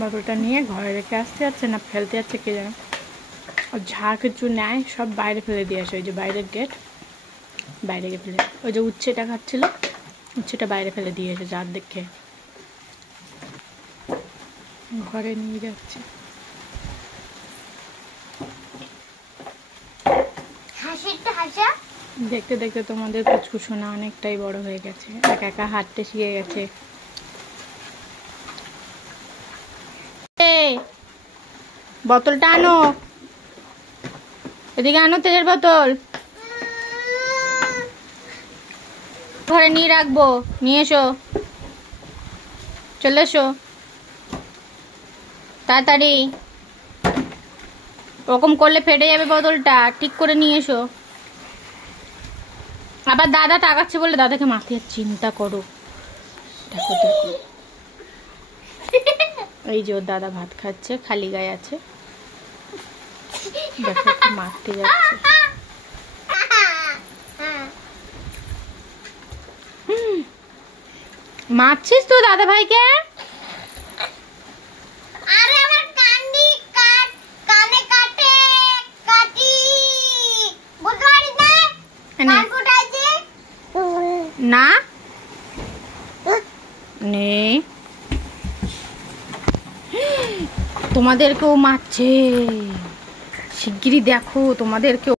বোতলটা নিয়ে ঘরে রেখে আসতে যাচ্ছে না ফেলতে যাচ্ছে কে জানে। আর যা কিছু নেয় সব বাইরে ফেলে দিয়ে আসে। ওই যে বাইরের গেট, বাইরে গিয়ে ফেলে। ওই যে উচ্ছেটা খাচ্ছিল, উচ্ছেটা বাইরে ফেলে দিয়ে এসে যার দেখে ঘরে নিয়ে যাচ্ছে। দেখতে দেখতে তোমাদের পুচকুসোনা অনেকটাই বড় হয়ে গেছে, একা একা হাঁটতে শিখে গেছে। বোতলটা আনো, এদিকে আনো তেলের বোতল। ঘরে নিয়ে রাখবো, নিয়ে এসো, চলে এসো তাড়াতাড়ি। ওরকম করলে ফেটে যাবে বোতলটা, ঠিক করে নিয়ে এসো। আবার দাদা তাকাচ্ছে বলে দাদাকে মাথায় চিন্তা করো। দেখো দেখো, এই যে ওর দাদা ভাত খাচ্ছে, খালি গায়ে আছে, দেখো মারতে যাচ্ছে। মারছিস তো দাদা ভাইকে? না নেই, তোমাদেরকেও মারছে, শিগগিরই দেখো তোমাদেরকেও।